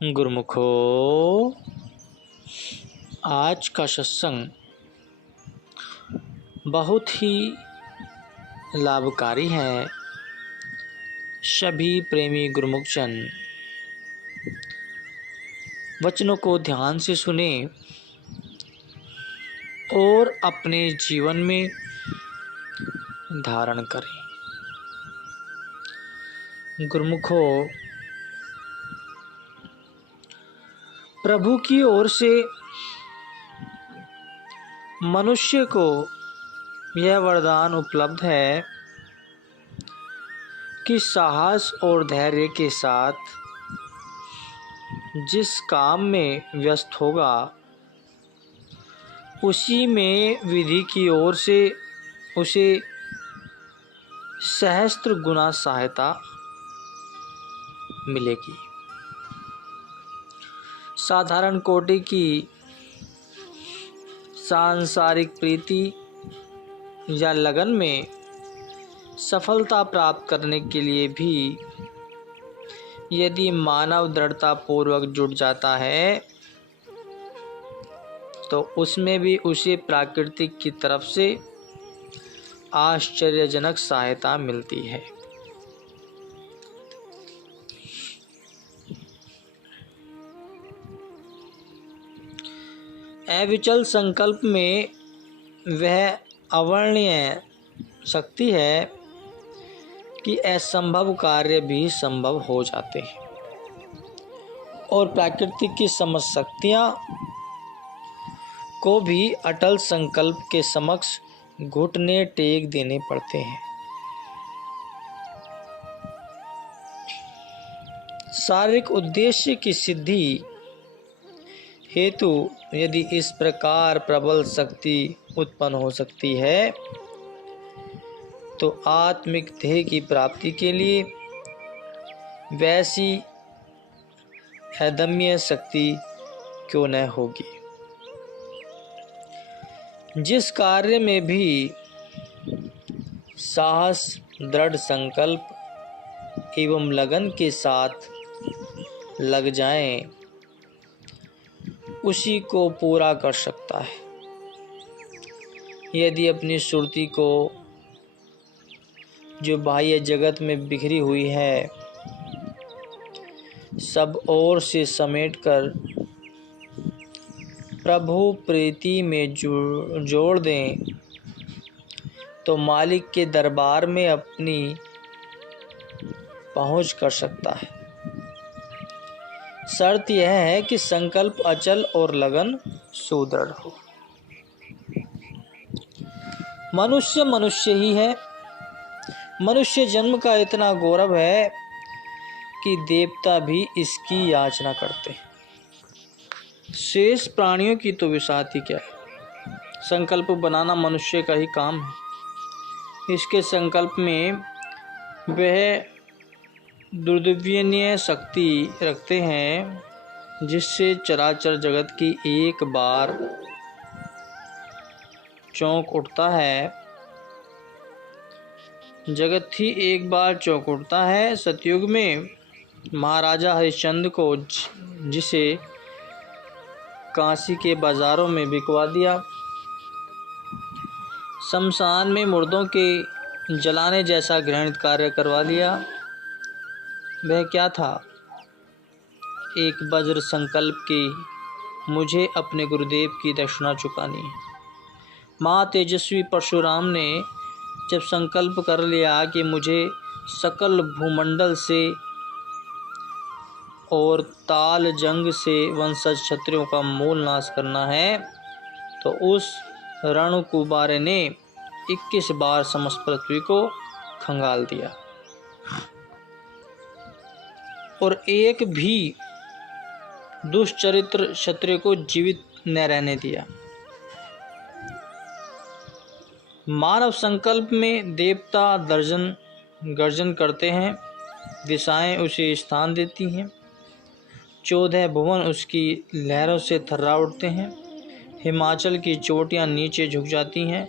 गुरुमुखो, आज का सत्संग बहुत ही लाभकारी है। सभी प्रेमी गुरुमुखजन वचनों को ध्यान से सुने और अपने जीवन में धारण करें। गुरुमुखो, प्रभु की ओर से मनुष्य को यह वरदान उपलब्ध है कि साहस और धैर्य के साथ जिस काम में व्यस्त होगा उसी में विधि की ओर से उसे सहस्त्र गुना सहायता मिलेगी। साधारण कोटि की सांसारिक प्रीति या लगन में सफलता प्राप्त करने के लिए भी यदि मानव दृढ़ता पूर्वक जुट जाता है तो उसमें भी उसे प्राकृतिक की तरफ से आश्चर्यजनक सहायता मिलती है। अविचल संकल्प में वह अवर्णनीय शक्ति है कि असंभव कार्य भी संभव हो जाते हैं और प्राकृतिक की समस्त शक्तियाँ को भी अटल संकल्प के समक्ष घुटने टेक देने पड़ते हैं। शारीरिक उद्देश्य की सिद्धि हेतु यदि इस प्रकार प्रबल शक्ति उत्पन्न हो सकती है तो आत्मिक ध्येय की प्राप्ति के लिए वैसी अदम्य शक्ति क्यों न होगी। जिस कार्य में भी साहस, दृढ़ संकल्प एवं लगन के साथ लग जाएं, उसी को पूरा कर सकता है। यदि अपनी सुरती को जो बाह्य जगत में बिखरी हुई है सब ओर से समेटकर प्रभु प्रीति में जोड़ दें तो मालिक के दरबार में अपनी पहुंच कर सकता है। शर्त यह है कि संकल्प अचल और लगन सुदृढ़ हो। मनुष्य मनुष्य ही है। मनुष्य जन्म का इतना गौरव है कि देवता भी इसकी याचना करते हैं। शेष प्राणियों की तो विसाती क्या है। संकल्प बनाना मनुष्य का ही काम है। इसके संकल्प में वह दुर्दिव्यनीय शक्ति रखते हैं जिससे चराचर जगत की एक बार चौंक उठता है। जगत ही एक बार चौंक उठता है। सतयुग में महाराजा हरिश्चंद्र को जिसे काशी के बाजारों में बिकवा दिया, शमशान में मुर्दों के जलाने जैसा घृणित कार्य करवा लिया, वह क्या था? एक वज्र संकल्प की मुझे अपने गुरुदेव की दक्षिणा चुकानी है। महातेजस्वी परशुराम ने जब संकल्प कर लिया कि मुझे सकल भूमंडल से और ताल जंग से वंशज क्षत्रियों का मूल नाश करना है तो उस रणकुमार ने 21 बार समस्त पृथ्वी को खंगाल दिया और एक भी दुष्चरित्र क्षत्रिय को जीवित न रहने दिया। मानव संकल्प में देवता गर्जन करते हैं, दिशाएं उसे स्थान देती हैं, 14 भुवन उसकी लहरों से थर्रा उठते हैं, हिमाचल की चोटियां नीचे झुक जाती हैं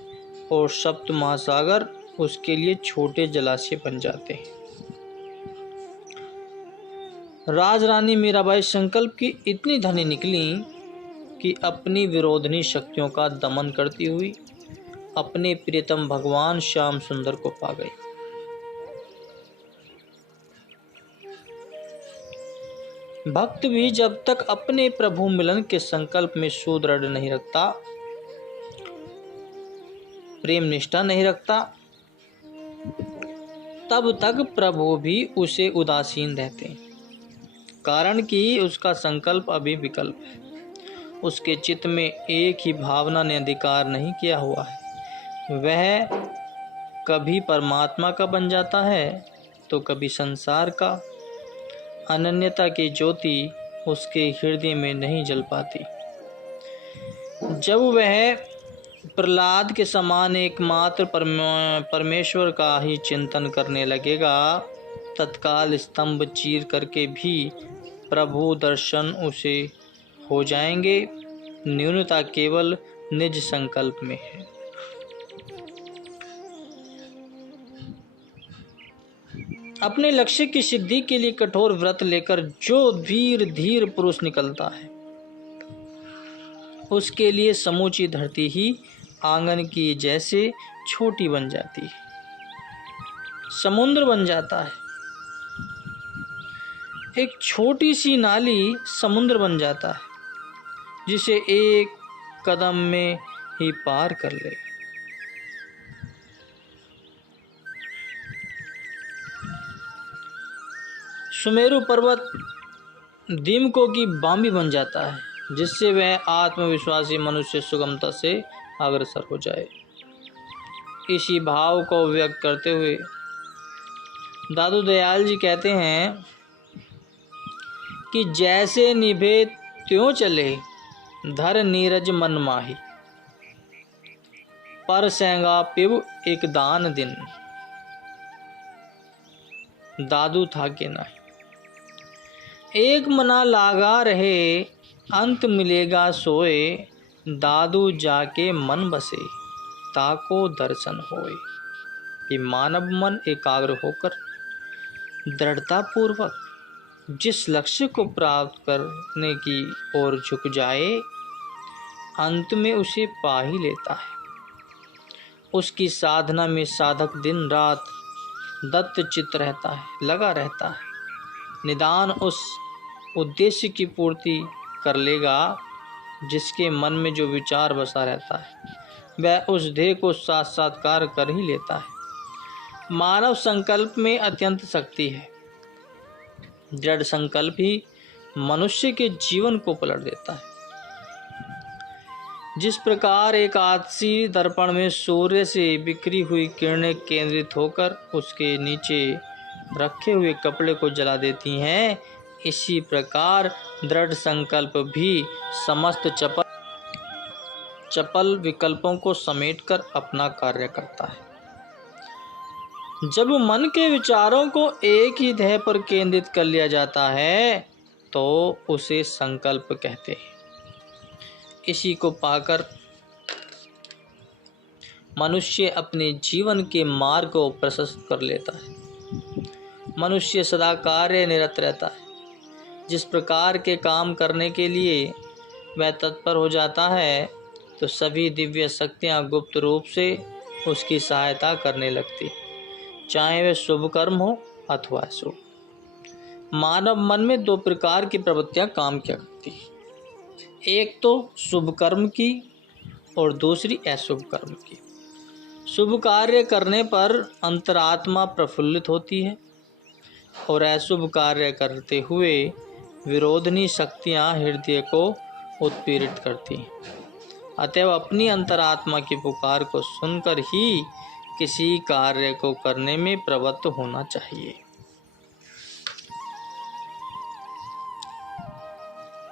और सप्त महासागर उसके लिए छोटे जलाशय बन जाते हैं। राजरानी मीराबाई संकल्प की इतनी धनी निकली कि अपनी विरोधनी शक्तियों का दमन करती हुई अपने प्रियतम भगवान श्याम सुंदर को पा गई। भक्त भी जब तक अपने प्रभु मिलन के संकल्प में सुदृढ़ नहीं रखता, प्रेम निष्ठा नहीं रखता, तब तक प्रभु भी उसे उदासीन रहते हैं। कारण कि उसका संकल्प अभी विकल्प है। उसके चित्त में एक ही भावना ने अधिकार नहीं किया हुआ है। वह कभी परमात्मा का बन जाता है तो कभी संसार का। अनन्यता की ज्योति उसके हृदय में नहीं जल पाती। जब वह प्रहलाद के समान एकमात्र परमेश्वर का ही चिंतन करने लगेगा, तत्काल स्तंभ चीर करके भी प्रभु दर्शन उसे हो जाएंगे। न्यूनता केवल निज संकल्प में है। अपने लक्ष्य की सिद्धि के लिए कठोर व्रत लेकर जो वीर धीर पुरुष निकलता है, उसके लिए समूची धरती ही आंगन की जैसे छोटी बन जाती है, समुद्र बन जाता है। एक छोटी सी नाली समुद्र बन जाता है, जिसे एक कदम में ही पार कर ले। सुमेरु पर्वत दीमकों की बांबी बन जाता है, जिससे वह आत्मविश्वासी मनुष्य सुगमता से अग्रसर हो जाए। इसी भाव को व्यक्त करते हुए दादू दयाल जी कहते हैं कि जैसे निभे त्यों चले, धर नीरज मन माही, पर सेंगा पिब एक दान दिन, दादू था के नहीं। एक मना लागा रहे, अंत मिलेगा सोए, दादू जाके मन बसे, ताको दर्शन होए। ये मानव मन एकाग्र होकर दृढ़ता पूर्वक जिस लक्ष्य को प्राप्त करने की ओर झुक जाए, अंत में उसे पा ही लेता है। उसकी साधना में साधक दिन रात दत्त चित्त रहता है, लगा रहता है। निदान उस उद्देश्य की पूर्ति कर लेगा जिसके मन में जो विचार बसा रहता है, वह उस ध्येय को साक्षात्कार कर ही लेता है। मानव संकल्प में अत्यंत शक्ति है। दृढ़ संकल्प ही मनुष्य के जीवन को पलट देता है। जिस प्रकार एक आदसी दर्पण में सूर्य से बिखरी हुई किरणें केंद्रित होकर उसके नीचे रखे हुए कपड़े को जला देती हैं, इसी प्रकार दृढ़ संकल्प भी समस्त चपल विकल्पों को समेटकर अपना कार्य करता है। जब मन के विचारों को एक ही ध्येय पर केंद्रित कर लिया जाता है तो उसे संकल्प कहते हैं। इसी को पाकर मनुष्य अपने जीवन के मार्ग को प्रशस्त कर लेता है। मनुष्य सदा कार्य निरत रहता है। जिस प्रकार के काम करने के लिए वह तत्पर हो जाता है, तो सभी दिव्य शक्तियाँ गुप्त रूप से उसकी सहायता करने लगती, चाहे वह शुभ कर्म हो अथवा अशुभ। मानव मन में दो प्रकार की प्रवृत्तियाँ काम किया करती है, एक तो शुभ कर्म की और दूसरी अशुभ कर्म की। शुभ कार्य करने पर अंतरात्मा प्रफुल्लित होती है और अशुभ कार्य करते हुए विरोधनी शक्तियाँ हृदय को उत्पीड़ित करती हैं। अतएव अपनी अंतरात्मा की पुकार को सुनकर ही किसी कार्य को करने में प्रवृत्त होना चाहिए।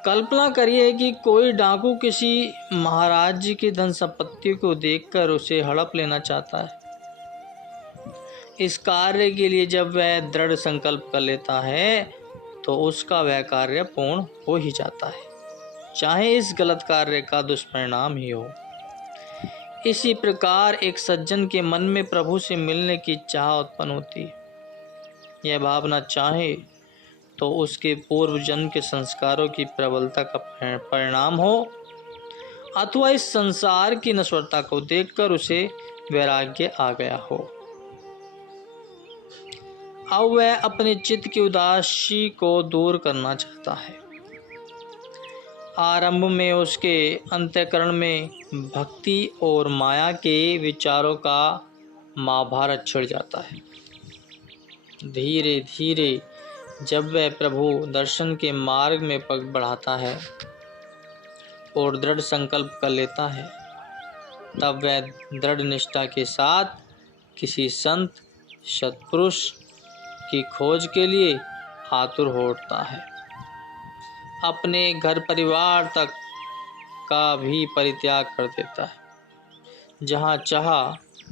कल्पना करिए कि कोई डाकू किसी महाराज जी की धन संपत्ति को देखकर उसे हड़प लेना चाहता है। इस कार्य के लिए जब वह दृढ़ संकल्प कर लेता है तो उसका वह कार्य पूर्ण हो ही जाता है, चाहे इस गलत कार्य का दुष्परिणाम ही हो। इसी प्रकार एक सज्जन के मन में प्रभु से मिलने की चाह उत्पन्न होती है। यह भावना चाहे तो उसके पूर्व जन्म के संस्कारों की प्रबलता का परिणाम हो, अथवा इस संसार की नश्वरता को देखकर उसे वैराग्य आ गया हो। अब वह अपने चित्त की उदासी को दूर करना चाहता है। आरंभ में उसके अंतःकरण में भक्ति और माया के विचारों का महाभारत छिड़ जाता है। धीरे धीरे जब वह प्रभु दर्शन के मार्ग में पग बढ़ाता है और दृढ़ संकल्प कर लेता है, तब वह दृढ़ निष्ठा के साथ किसी संत सत्पुरुष की खोज के लिए आतुर हो उठता है। अपने घर परिवार तक का भी परित्याग कर देता है। जहाँ चाहा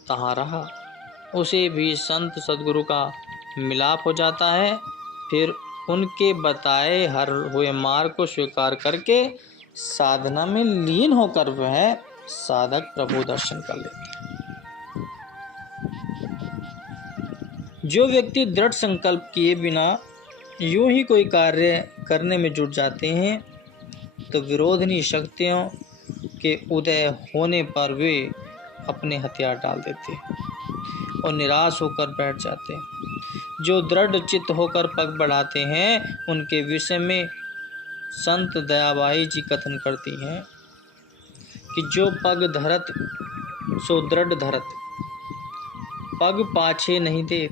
तहाँ रहा। उसे भी संत सद्गुरु का मिलाप हो जाता है। फिर उनके बताए हर हुए मार्ग को स्वीकार करके साधना में लीन होकर वह साधक प्रभु दर्शन कर लेते हैं। जो व्यक्ति दृढ़ संकल्प किए बिना यूं ही कोई कार्य करने में जुट जाते हैं, तो विरोधनी शक्तियों के उदय होने पर वे अपने हथियार डाल देते हैं और निराश होकर बैठ जाते हैं। जो दृढ़ चित्त होकर पग बढ़ाते हैं, उनके विषय में संत दयाबाई जी कथन करती हैं कि जो पग धरत सो दृढ़ धरत, पग पाछे नहीं देत,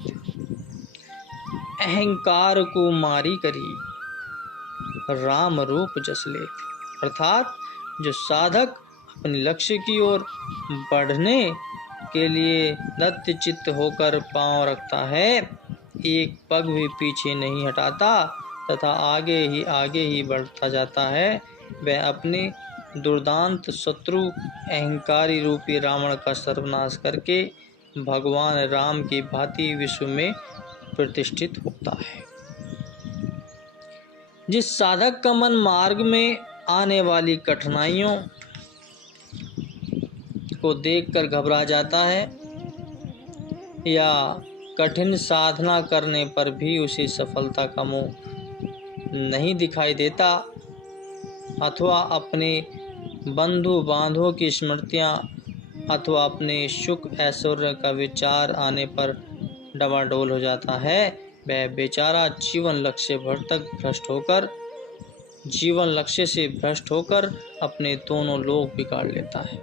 अहंकार को मारी करी, राम रूप जस लेत। अर्थात जो साधक अपने लक्ष्य की ओर बढ़ने के लिए दत्त चित्त होकर पांव रखता है, एक पग भी पीछे नहीं हटाता तथा आगे ही बढ़ता जाता है, वह अपने दुर्दांत शत्रु अहंकारी रूपी रावण का सर्वनाश करके भगवान राम की भांति विश्व में प्रतिष्ठित होता है। जिस साधक का मन मार्ग में आने वाली कठिनाइयों को देखकर घबरा जाता है या कठिन साधना करने पर भी उसे सफलता का मुंह नहीं दिखाई देता, अथवा अपने बंधु बांधवों की स्मृतियाँ अथवा अपने सुख ऐश्वर्य का विचार आने पर डवाडोल हो जाता है, वह बेचारा जीवन लक्ष्य से भ्रष्ट होकर अपने दोनों लोक बिगाड़ लेता है।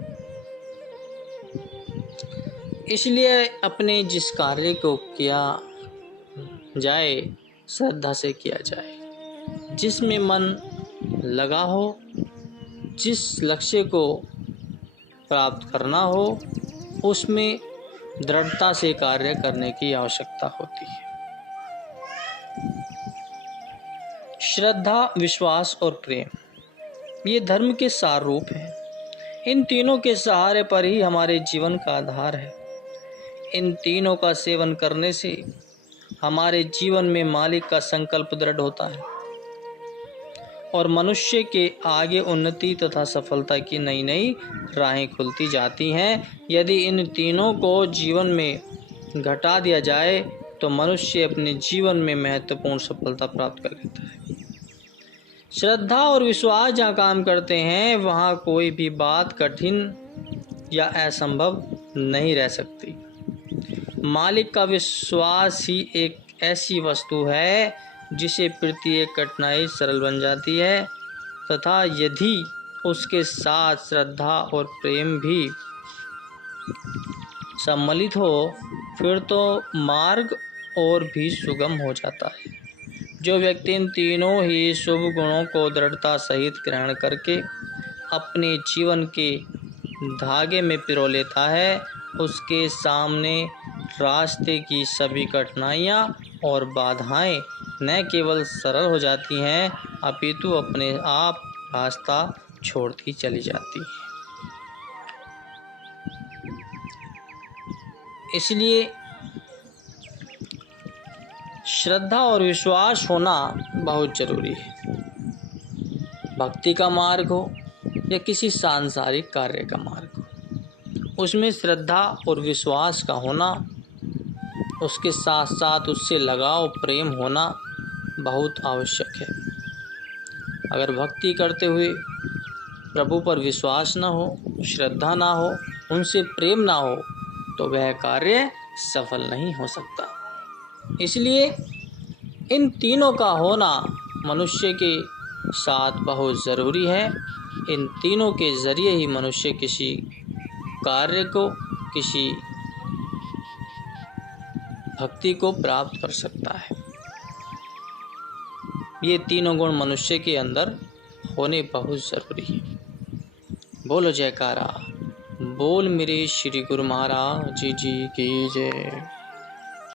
इसलिए अपने जिस कार्य को किया जाए श्रद्धा से किया जाए, जिसमें मन लगा हो, जिस लक्ष्य को प्राप्त करना हो, उसमें दृढ़ता से कार्य करने की आवश्यकता होती है। श्रद्धा, विश्वास और प्रेम ये धर्म के सार रूप हैं। इन तीनों के सहारे पर ही हमारे जीवन का आधार है। इन तीनों का सेवन करने से हमारे जीवन में मालिक का संकल्प दृढ़ होता है और मनुष्य के आगे उन्नति तथा सफलता की नई नई राहें खुलती जाती हैं। यदि इन तीनों को जीवन में घटा दिया जाए तो मनुष्य अपने जीवन में महत्वपूर्ण सफलता प्राप्त कर लेता है। श्रद्धा और विश्वास जहाँ काम करते हैं, वहाँ कोई भी बात कठिन या असंभव नहीं रह सकती। मालिक का विश्वास ही एक ऐसी वस्तु है जिसे प्रत्येक कठिनाई सरल बन जाती है, तथा यदि उसके साथ श्रद्धा और प्रेम भी सम्मिलित हो, फिर तो मार्ग और भी सुगम हो जाता है। जो व्यक्ति इन तीनों ही शुभ गुणों को दृढ़ता सहित ग्रहण करके अपने जीवन के धागे में पिरो लेता है, उसके सामने रास्ते की सभी कठिनाइयाँ और बाधाएं न केवल सरल हो जाती हैं, अपितु अपने आप रास्ता छोड़ती चली जाती है। इसलिए श्रद्धा और विश्वास होना बहुत जरूरी है। भक्ति का मार्ग हो या किसी सांसारिक कार्य का मार्ग हो, उसमें श्रद्धा और विश्वास का होना, उसके साथ साथ उससे लगाव प्रेम होना बहुत आवश्यक है। अगर भक्ति करते हुए प्रभु पर विश्वास न हो, श्रद्धा ना हो, उनसे प्रेम ना हो, तो वह कार्य सफल नहीं हो सकता। इसलिए इन तीनों का होना मनुष्य के साथ बहुत ज़रूरी है। इन तीनों के ज़रिए ही मनुष्य किसी कार्य को, किसी भक्ति को प्राप्त कर सकता है। ये तीनों गुण मनुष्य के अंदर होने बहुत ज़रूरी है। बोलो जयकारा, बोल मेरे श्री गुरु महाराज जी की जय।